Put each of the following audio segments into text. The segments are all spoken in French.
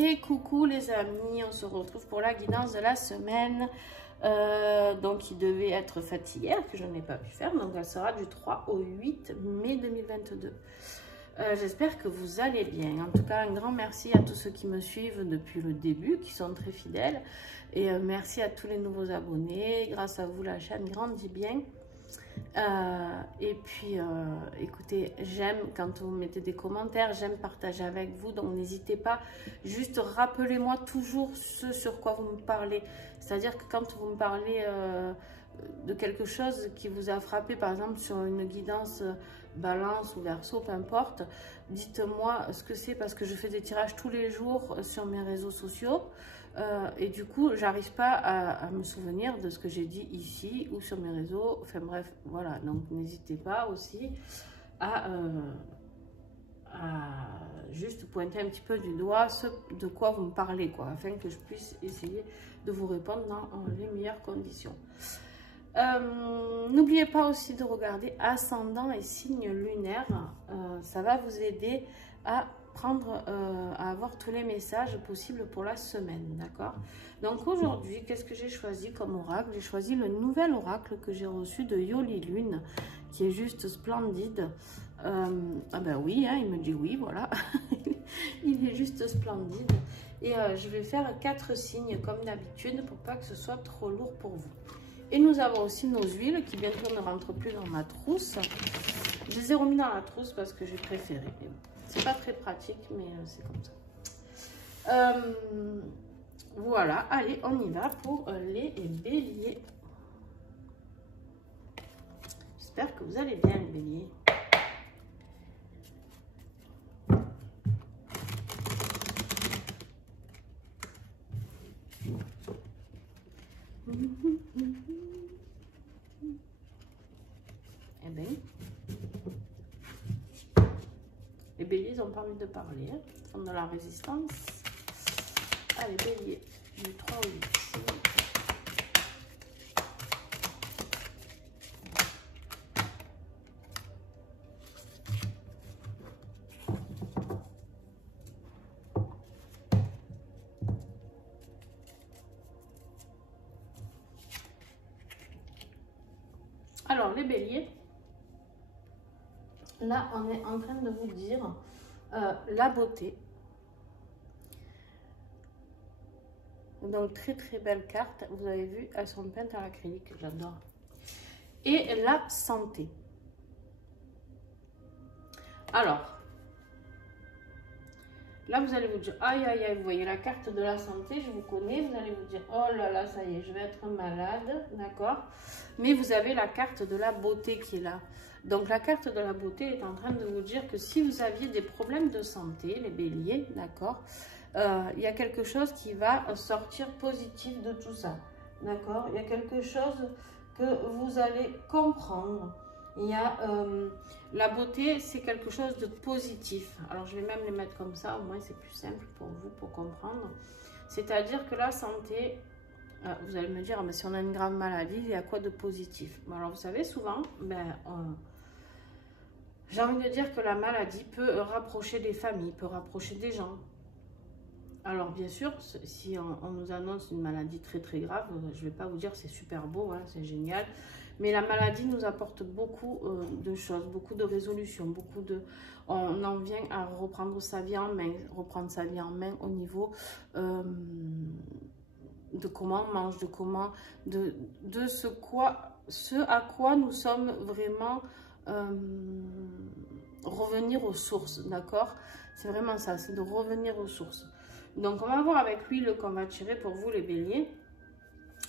Et coucou les amis, on se retrouve pour la guidance de la semaine. Donc il devait être faite hier, que je n'ai pas pu faire. Donc elle sera du 3 au 8 mai 2022. J'espère que vous allez bien. En tout cas, un grand merci à tous ceux qui me suivent depuis le début, qui sont très fidèles. Et merci à tous les nouveaux abonnés. Grâce à vous, la chaîne grandit bien. Et puis, écoutez, j'aime quand vous mettez des commentaires, j'aime partager avec vous. Donc, n'hésitez pas. Juste rappelez-moi toujours ce sur quoi vous me parlez. C'est-à-dire que quand vous me parlez de quelque chose qui vous a frappé, par exemple, sur une guidance balance ou verseau, peu importe, dites-moi ce que c'est parce que je fais des tirages tous les jours sur mes réseaux sociaux. Et du coup, j'arrive pas à me souvenir de ce que j'ai dit ici ou sur mes réseaux. Enfin bref, voilà. Donc, n'hésitez pas aussi à juste pointer un petit peu du doigt ce de quoi vous me parlez, quoi, afin que je puisse essayer de vous répondre dans les meilleures conditions. N'oubliez pas aussi de regarder ascendant et signe lunaire. Ça va vous aider à à avoir tous les messages possibles pour la semaine, d'accord? Donc aujourd'hui, qu'est-ce que j'ai choisi comme oracle? J'ai choisi le nouvel oracle que j'ai reçu de Yoli Lune, qui est juste splendide. Ah ben oui, hein, il me dit oui, voilà. Il est juste splendide. Et je vais faire 4 signes comme d'habitude pour pas que ce soit trop lourd pour vous. Et nous avons aussi nos huiles qui bientôt ne rentrent plus dans ma trousse. Je les ai remis dans la trousse parce que j'ai préféré. C'est pas très pratique, mais c'est comme ça. Voilà, allez, on y va pour les béliers. J'espère que vous allez bien, les béliers. Eh bien, les béliers, ils n'ont pas envie de parler, hein. Ils font de la résistance. Allez, bélier, du 3 au 8. Alors, les béliers, là, on est en train de vous dire la beauté. Donc, très très belle carte. Vous avez vu, elles sont peintes à l'acrylique, j'adore. Et la santé. Alors, là, vous allez vous dire, aïe, aïe, aïe, vous voyez la carte de la santé, je vous connais. Vous allez vous dire, oh là là, ça y est, je vais être malade, d'accord? Mais vous avez la carte de la beauté qui est là. Donc, la carte de la beauté est en train de vous dire que si vous aviez des problèmes de santé, les béliers, d'accord, il y a quelque chose qui va sortir positif de tout ça, d'accord? Il y a quelque chose que vous allez comprendre. Il y a la beauté, c'est quelque chose de positif. Alors, je vais même les mettre comme ça, au moins c'est plus simple pour vous, pour comprendre. C'est-à-dire que la santé, vous allez me dire, mais si on a une grave maladie, il y a quoi de positif? Alors, vous savez, souvent, j'ai envie de dire que la maladie peut rapprocher des familles, peut rapprocher des gens. Alors, bien sûr, si on nous annonce une maladie très très grave, je ne vais pas vous dire c'est super beau, hein, c'est génial. Mais la maladie nous apporte beaucoup de choses, beaucoup de résolutions, on en vient à reprendre sa vie en main, reprendre sa vie en main au niveau de comment on mange, de ce à quoi nous sommes vraiment revenir aux sources, d'accord? C'est vraiment ça, c'est de revenir aux sources. Donc, on va voir avec l'huile qu'on va tirer pour vous, les béliers,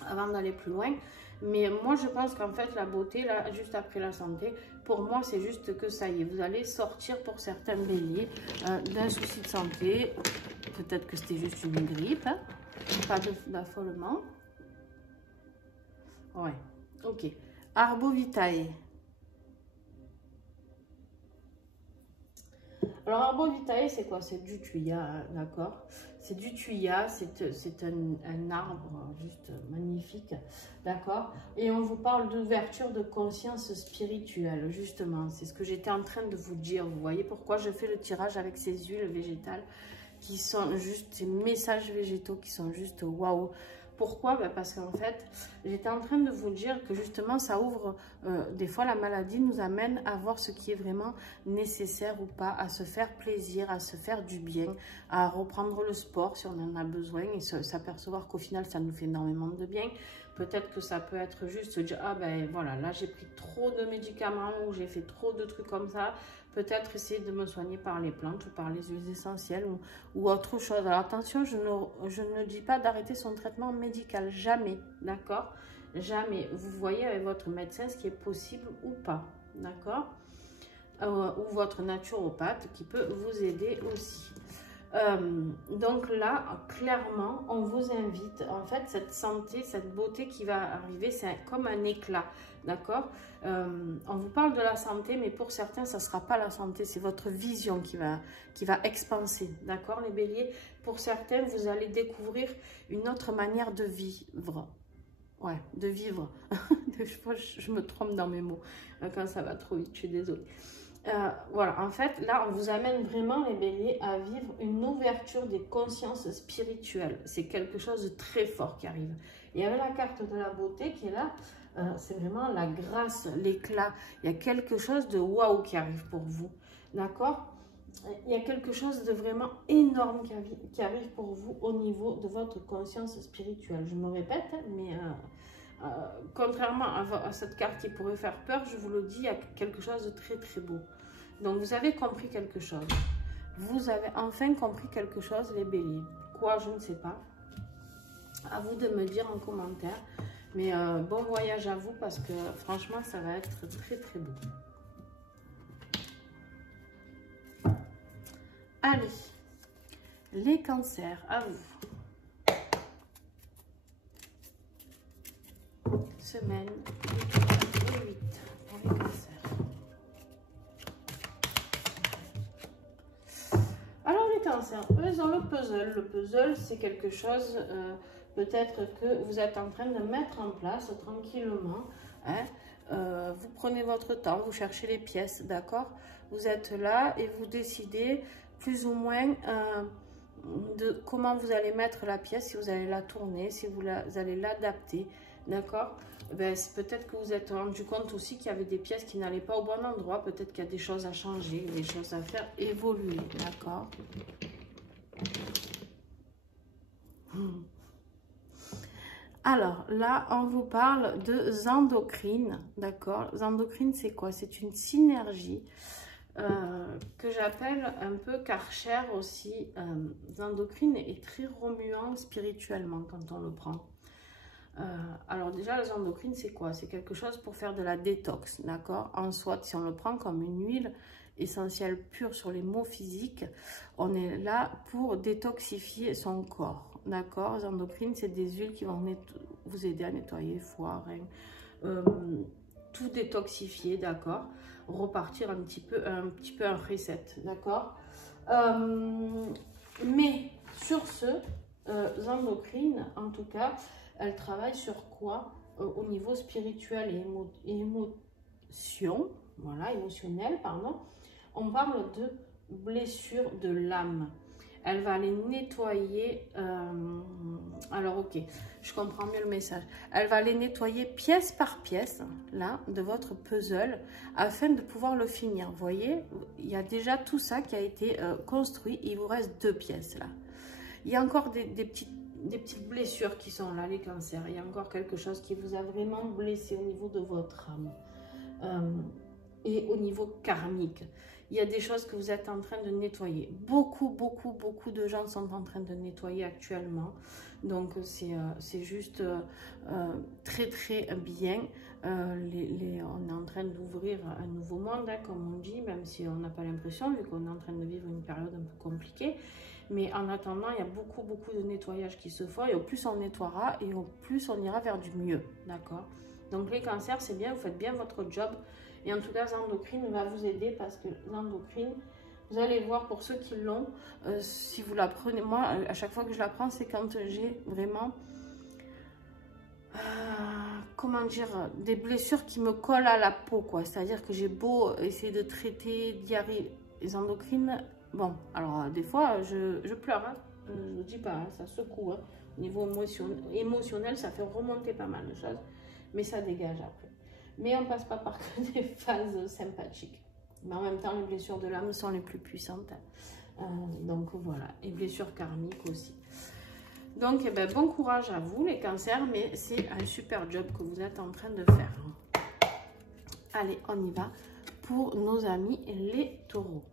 avant d'aller plus loin. Mais moi, je pense qu'en fait, la beauté, là, juste après la santé, pour moi, c'est juste que ça y est, vous allez sortir pour certains béliers d'un souci de santé. Peut-être que c'était juste une grippe, hein? Pas d'affolement. Ouais, ok. Arbo Vitae. Alors, Arbo Vitae, c'est quoi? C'est du thuya, d'accord? C'est du thuya, c'est un arbre juste magnifique, d'accord? Et on vous parle d'ouverture de conscience spirituelle, justement. C'est ce que j'étais en train de vous dire. Vous voyez pourquoi je fais le tirage avec ces huiles végétales qui sont juste des messages végétaux qui sont juste waouh. Pourquoi? Ben parce qu'en fait, j'étais en train de vous dire que justement, ça ouvre, des fois la maladie nous amène à voir ce qui est vraiment nécessaire ou pas, à se faire plaisir, à se faire du bien, à reprendre le sport si on en a besoin et s'apercevoir qu'au final, ça nous fait énormément de bien. Peut-être que ça peut être juste se dire, ah ben voilà, là j'ai pris trop de médicaments ou j'ai fait trop de trucs comme ça. Peut-être essayer de me soigner par les plantes ou par les huiles essentielles ou autre chose. Alors attention, je ne dis pas d'arrêter son traitement médical, jamais, d'accord? Jamais. Vous voyez avec votre médecin ce qui est possible ou pas, d'accord? Ou votre naturopathe qui peut vous aider aussi. Donc là, clairement, on vous invite, en fait, cette santé, cette beauté qui va arriver, c'est comme un éclat, d'accord? On vous parle de la santé, mais pour certains, ça ne sera pas la santé, c'est votre vision qui va expanser, d'accord, les béliers? Pour certains, vous allez découvrir une autre manière de vivre. Ouais, de vivre. Je me trompe dans mes mots quand ça va trop vite, je suis désolée. Voilà, en fait, là, on vous amène vraiment, les béliers, à vivre une ouverture des consciences spirituelles. C'est quelque chose de très fort qui arrive. Et avec la carte de la beauté qui est là, c'est vraiment la grâce, l'éclat. Il y a quelque chose de waouh qui arrive pour vous. D'accord? Il y a quelque chose de vraiment énorme qui arrive pour vous au niveau de votre conscience spirituelle. Je me répète, mais contrairement à cette carte qui pourrait faire peur, je vous le dis, il y a quelque chose de très très beau. Donc vous avez compris quelque chose. Vous avez enfin compris quelque chose, les béliers. Quoi, je ne sais pas. À vous de me dire en commentaire. Mais bon voyage à vous parce que franchement, ça va être très très beau. Allez, les cancers, à vous. Semaine du 8 pour les cancers. Alors les cancers, eux, ils ont le puzzle. Le puzzle, c'est quelque chose peut-être que vous êtes en train de mettre en place tranquillement. Hein. Vous prenez votre temps, vous cherchez les pièces, d'accord? Vous êtes là et vous décidez plus ou moins de comment vous allez mettre la pièce, si vous allez la tourner, si vous allez l'adapter, d'accord? Ben, peut-être que vous vous êtes rendu compte aussi qu'il y avait des pièces qui n'allaient pas au bon endroit. Peut-être qu'il y a des choses à changer, des choses à faire évoluer. D'accord? Alors, là, on vous parle de Xandocrine. D'accord? Xandocrine, c'est quoi? C'est une synergie que j'appelle un peu Karcher aussi. Xandocrine est très remuant spirituellement quand on le prend. Alors déjà, les endocrines, c'est quoi? C'est quelque chose pour faire de la détox, d'accord? En soit, si on le prend comme une huile essentielle pure sur les maux physiques, on est là pour détoxifier son corps, d'accord? Les endocrines, c'est des huiles qui vont vous aider à nettoyer foie, rein, tout détoxifier, d'accord? Repartir un petit peu un reset, d'accord? Mais sur ce, endocrines, en tout cas, elle travaille sur quoi? Au niveau spirituel et émotion, voilà, émotionnel, pardon. On parle de blessures de l'âme. Elle va les nettoyer. Alors, ok, je comprends mieux le message. Elle va les nettoyer pièce par pièce, là, de votre puzzle, afin de pouvoir le finir. Vous voyez, il y a déjà tout ça qui a été construit. Il vous reste 2 pièces, là. Il y a encore des petites blessures qui sont là, les cancers. Il y a encore quelque chose qui vous a vraiment blessé au niveau de votre âme et au niveau karmique. Il y a des choses que vous êtes en train de nettoyer. Beaucoup de gens sont en train de nettoyer actuellement. Donc, c'est juste très bien. On est en train d'ouvrir un nouveau monde, hein, comme on dit, même si on n'a pas l'impression, vu qu'on est en train de vivre une période un peu compliquée. Mais en attendant, il y a beaucoup de nettoyage qui se font. Et au plus on nettoiera, et au plus on ira vers du mieux. D'accord? Donc les cancers, c'est bien, vous faites bien votre job. Et en tout cas, Xandocrine va vous aider parce que Xandocrine, vous allez voir pour ceux qui l'ont, si vous la prenez, moi, à chaque fois que je la prends, c'est quand j'ai vraiment, comment dire, des blessures qui me collent à la peau, quoi. C'est-à-dire que j'ai beau essayer de traiter, d'y arriver. Les endocrines, Bon, alors des fois, je pleure, hein. Je ne dis pas, hein, ça secoue. Hein. Au niveau émotionnel, ça fait remonter pas mal de choses, mais ça dégage après. Mais on ne passe pas par que des phases sympathiques. Mais en même temps, les blessures de l'âme sont les plus puissantes. Donc voilà, et blessures karmiques aussi. Donc eh ben, bon courage à vous les cancers, mais c'est un super job que vous êtes en train de faire. Allez, on y va pour nos amis les taureaux.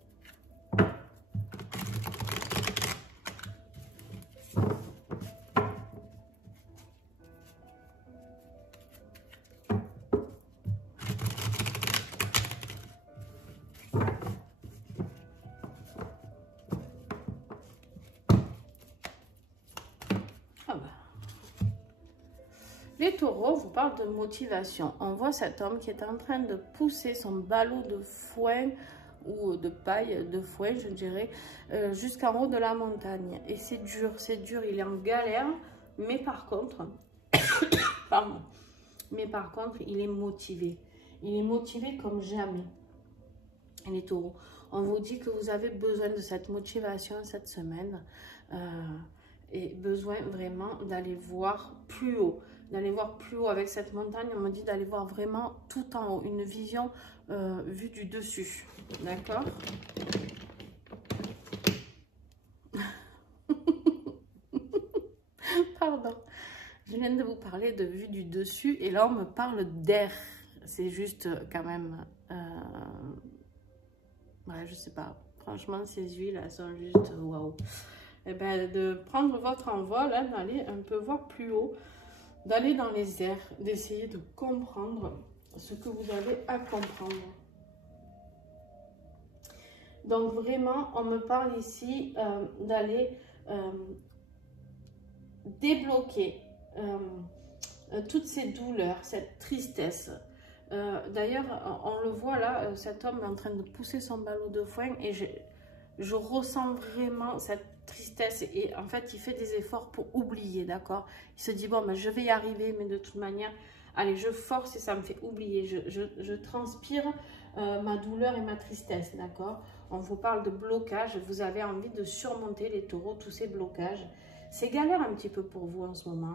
Les taureaux vous parlent de motivation. On voit cet homme qui est en train de pousser son ballot de foin ou de paille, de foin je dirais, jusqu'en haut de la montagne. Et c'est dur, il est en galère, mais par contre, pardon, il est motivé. Il est motivé comme jamais. Les taureaux, on vous dit que vous avez besoin de cette motivation cette semaine et besoin vraiment d'aller voir plus haut. D'aller voir plus haut avec cette montagne, on me dit d'aller voir vraiment tout en haut, une vision vue du dessus, d'accord? Pardon, je viens de vous parler de vue du dessus et là on me parle d'air, c'est juste quand même, ouais je sais pas, franchement ces huiles elles sont juste waouh. Et ben de prendre votre envol, hein, d'aller un peu voir plus haut, d'aller dans les airs, d'essayer de comprendre ce que vous avez à comprendre. Donc vraiment, on me parle ici d'aller débloquer toutes ces douleurs, cette tristesse. D'ailleurs, on le voit là, cet homme est en train de pousser son ballot de foin et je ressens vraiment cette tristesse et en fait il fait des efforts pour oublier, d'accord? Il se dit bon ben, je vais y arriver mais de toute manière allez je force et ça me fait oublier, je transpire ma douleur et ma tristesse, d'accord? On vous parle de blocage, vous avez envie de surmonter les taureaux, tous ces blocages. C'est galère un petit peu pour vous en ce moment,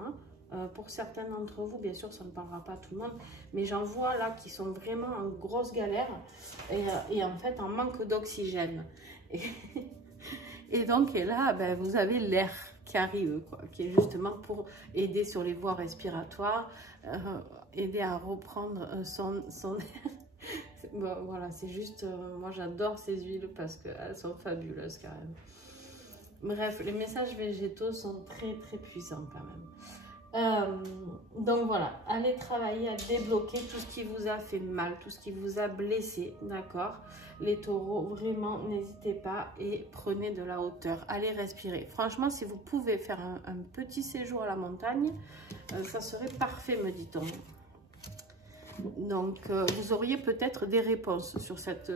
hein. Pour certains d'entre vous, bien sûr ça ne parlera pas à tout le monde, mais j'en vois là qui sont vraiment en grosse galère et en fait en manque d'oxygène. Et donc et là, ben, vous avez l'air qui arrive, quoi, qui est justement pour aider sur les voies respiratoires, aider à reprendre son air. Bon, voilà, c'est juste, moi j'adore ces huiles parce qu'elles sont fabuleuses quand même. Bref, les messages végétaux sont très très puissants quand même. Donc voilà, allez travailler à débloquer tout ce qui vous a fait mal, tout ce qui vous a blessé, d'accord? Les taureaux, vraiment, n'hésitez pas et prenez de la hauteur. Allez respirer. Franchement, si vous pouvez faire un petit séjour à la montagne, ça serait parfait, me dit-on. Donc, vous auriez peut-être des réponses sur cette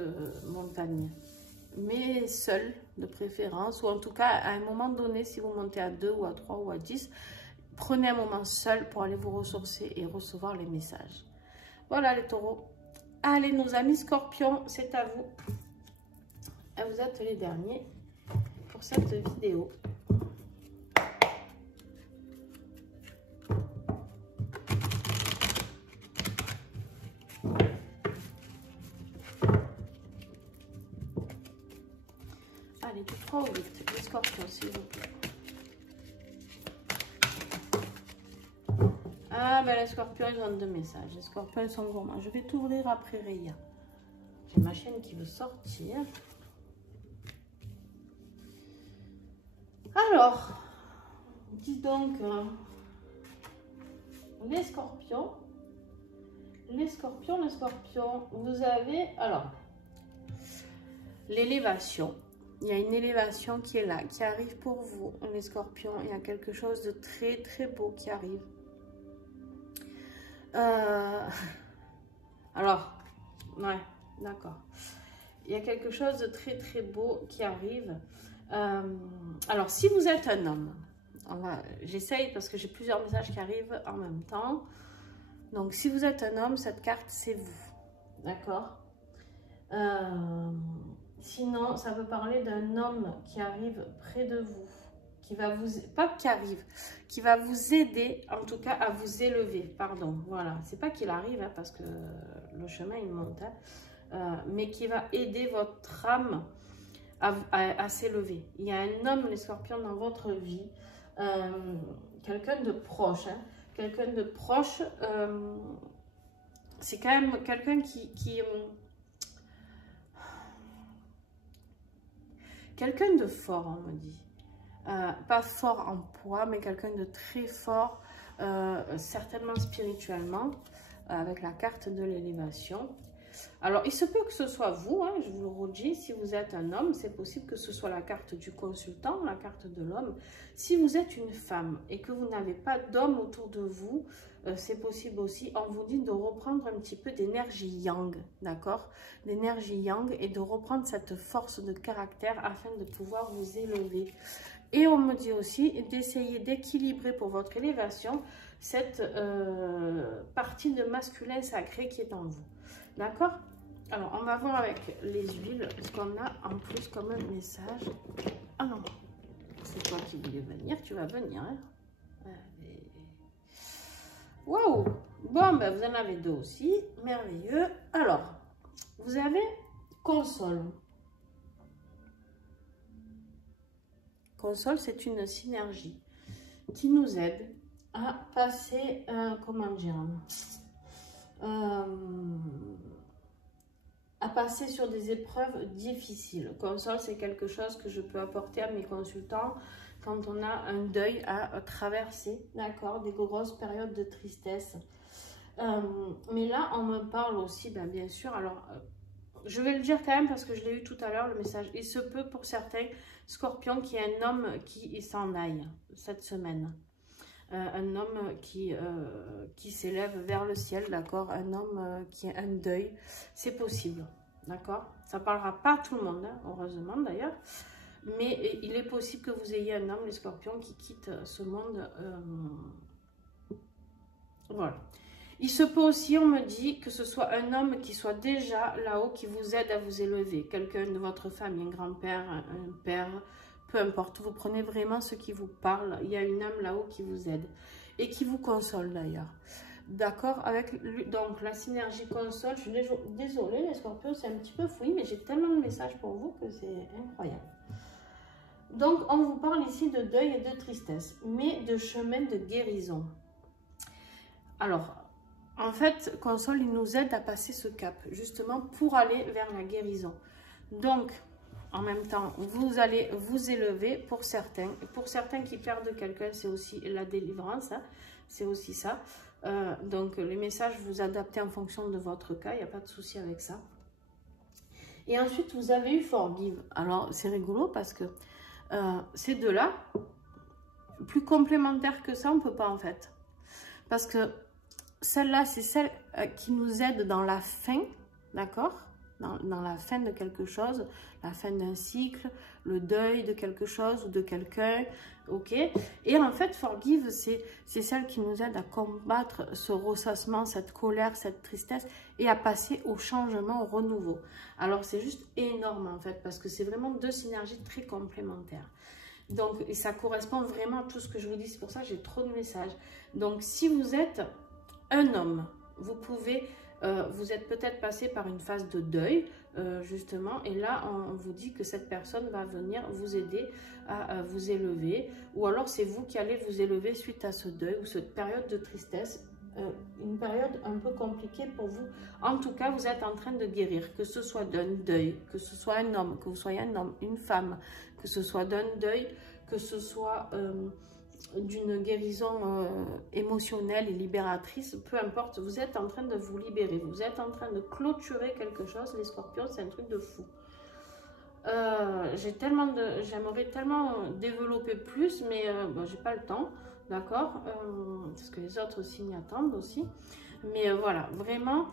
montagne. Mais seul, de préférence, ou en tout cas, à un moment donné, si vous montez à 2 ou à 3 ou à 10, prenez un moment seul pour aller vous ressourcer et recevoir les messages. Voilà les taureaux. Allez, nos amis scorpions, c'est à vous. Et vous êtes les derniers pour cette vidéo. Allez, du 3 au 8, les scorpions, s'il vous plaît. Ah, ben les scorpions, ils ont 2 messages. Les scorpions, ils sont gourmands. Je vais t'ouvrir après Réa. J'ai ma chaîne qui veut sortir. Alors, dis donc, les scorpions, vous avez, alors, l'élévation. Il y a une élévation qui est là, qui arrive pour vous, les scorpions. Il y a quelque chose de très, très beau qui arrive. Alors, ouais, d'accord. Il y a quelque chose de très, très beau qui arrive. Alors, si vous êtes un homme, j'essaye parce que j'ai plusieurs messages qui arrivent en même temps. Donc, si vous êtes un homme, cette carte, c'est vous. D'accord? Sinon, ça peut parler d'un homme qui arrive près de vous, qui va vous, pas qui arrive, qui va vous aider, en tout cas à vous élever, pardon, voilà. C'est pas qu'il arrive, hein, parce que le chemin il monte, hein, mais qui va aider votre âme à s'élever. Il y a un homme, les scorpions, dans votre vie, quelqu'un de proche, hein, quelqu'un de proche, c'est quand même quelqu'un qui quelqu'un de fort, on me dit. Pas fort en poids, mais quelqu'un de très fort, certainement spirituellement, avec la carte de l'élévation. Alors, il se peut que ce soit vous, hein, je vous le redis, si vous êtes un homme, c'est possible que ce soit la carte du consultant, la carte de l'homme. Si vous êtes une femme et que vous n'avez pas d'homme autour de vous, c'est possible aussi, on vous dit de reprendre un petit peu d'énergie yang, d'accord? D'énergie yang et de reprendre cette force de caractère afin de pouvoir vous élever. Et on me dit aussi d'essayer d'équilibrer pour votre élévation cette partie de masculin sacré qui est en vous. D'accord? Alors, on va voir avec les huiles ce qu'on a en plus comme un message. Ah non, c'est toi qui voulais venir, tu vas venir. Hein? Waouh! Bon, ben, vous en avez deux aussi. Merveilleux. Alors, vous avez console. Console, c'est une synergie qui nous aide à passer, comment dire, à passer sur des épreuves difficiles. Console, c'est quelque chose que je peux apporter à mes consultants quand on a un deuil à traverser, d'accord, des grosses périodes de tristesse. Mais là, on me parle aussi, ben, bien sûr, alors, je vais le dire quand même parce que je l'ai eu tout à l'heure, le message. Il se peut pour certains scorpions qu'il y ait un homme qui s'en aille cette semaine. Un homme qui s'élève vers le ciel, d'accord? Un homme qui a un deuil, c'est possible, d'accord? Ça ne parlera pas à tout le monde, hein, heureusement d'ailleurs, mais il est possible que vous ayez un homme, les scorpions, qui quitte ce monde. Voilà. Il se peut aussi, on me dit, que ce soit un homme qui soit déjà là-haut, qui vous aide à vous élever. Quelqu'un de votre famille, un grand-père, un père, peu importe. Vous prenez vraiment ce qui vous parle. Il y a une âme là-haut qui vous aide et qui vous console d'ailleurs. D'accord? Avec lui, donc la synergie console. Je suis désolée, les scorpions, c'est un petit peu fouillis, mais j'ai tellement de messages pour vous que c'est incroyable. Donc, on vous parle ici de deuil et de tristesse, mais de chemin de guérison. Alors, en fait, console, il nous aide à passer ce cap, justement, pour aller vers la guérison. Donc, en même temps, vous allez vous élever pour certains. Pour certains qui perdent quelqu'un, c'est aussi la délivrance, hein, c'est aussi ça. Donc, les messages, vous adaptez en fonction de votre cas, il n'y a pas de souci avec ça. Et ensuite, vous avez eu Forgive. Alors, c'est rigolo parce que ces deux-là, plus complémentaires que ça, on ne peut pas en fait. Parce que celle-là, c'est celle qui nous aide dans la fin, d'accord? Dans la fin de quelque chose, la fin d'un cycle, le deuil de quelque chose ou de quelqu'un, ok? Et en fait, Forgive, c'est celle qui nous aide à combattre ce ressassement, cette colère, cette tristesse et à passer au changement, au renouveau. Alors, c'est juste énorme en fait, parce que c'est vraiment deux synergies très complémentaires. Donc, et ça correspond vraiment à tout ce que je vous dis, c'est pour ça que j'ai trop de messages. Donc, si vous êtes un homme, vous pouvez, vous êtes peut-être passé par une phase de deuil, justement, et là, on vous dit que cette personne va venir vous aider à vous élever, ou alors c'est vous qui allez vous élever suite à ce deuil, ou cette période de tristesse, une période un peu compliquée pour vous. En tout cas, vous êtes en train de guérir, que ce soit d'un deuil, que ce soit un homme, que vous soyez un homme, une femme, que ce soit d'un deuil, que ce soit d'une guérison émotionnelle et libératrice, peu importe, vous êtes en train de vous libérer, vous êtes en train de clôturer quelque chose. Les scorpions, c'est un truc de fou. J'aimerais tellement développer plus, mais bon, j'ai pas le temps, d'accord, parce que les autres aussi m'y attendent aussi, mais voilà, vraiment,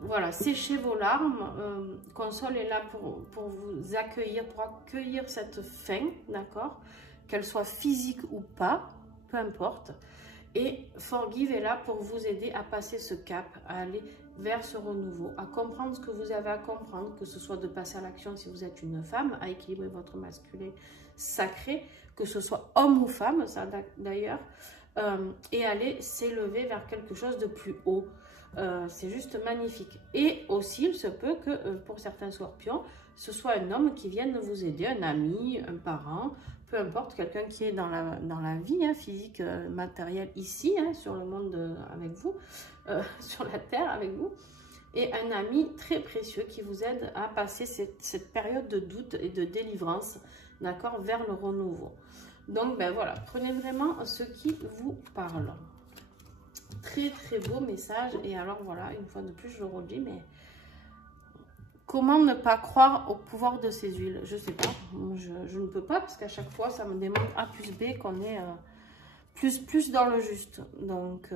voilà, séchez vos larmes. Console est là pour vous accueillir, pour accueillir cette fin, d'accord, qu'elle soit physique ou pas, peu importe. Et Forgive est là pour vous aider à passer ce cap, à aller vers ce renouveau, à comprendre ce que vous avez à comprendre, que ce soit de passer à l'action si vous êtes une femme, à équilibrer votre masculin sacré, que ce soit homme ou femme, ça d'ailleurs, et aller s'élever vers quelque chose de plus haut. C'est juste magnifique. Et aussi, il se peut que pour certains scorpions, ce soit un homme qui vienne vous aider, un ami, un parent, peu importe, quelqu'un qui est dans la vie hein, physique, matérielle ici, hein, sur le monde avec vous, sur la terre avec vous, et un ami très précieux qui vous aide à passer cette période de doute et de délivrance, d'accord, vers le renouveau. Donc, ben voilà, prenez vraiment ce qui vous parle. Très, très beau message. Et alors, voilà, une fois de plus, je le redis, mais comment ne pas croire au pouvoir de ces huiles? Je sais pas, je ne peux pas parce qu'à chaque fois, ça me démontre A plus B qu'on est plus dans le juste. Donc,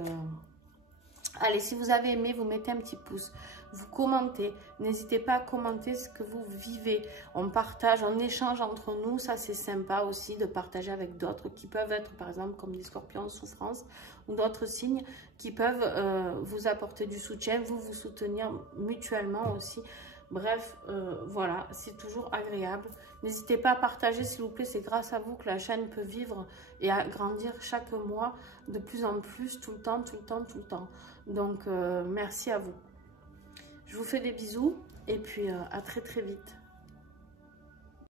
allez, si vous avez aimé, vous mettez un petit pouce, vous commentez. N'hésitez pas à commenter ce que vous vivez. On partage, on échange entre nous. Ça, c'est sympa aussi de partager avec d'autres qui peuvent être, par exemple, comme des scorpions en souffrance ou d'autres signes qui peuvent vous apporter du soutien, vous soutenir mutuellement aussi. Bref, voilà, c'est toujours agréable. N'hésitez pas à partager, s'il vous plaît. C'est grâce à vous que la chaîne peut vivre et à grandir chaque mois de plus en plus, tout le temps, tout le temps, tout le temps. Donc, merci à vous. Je vous fais des bisous et puis à très, très vite.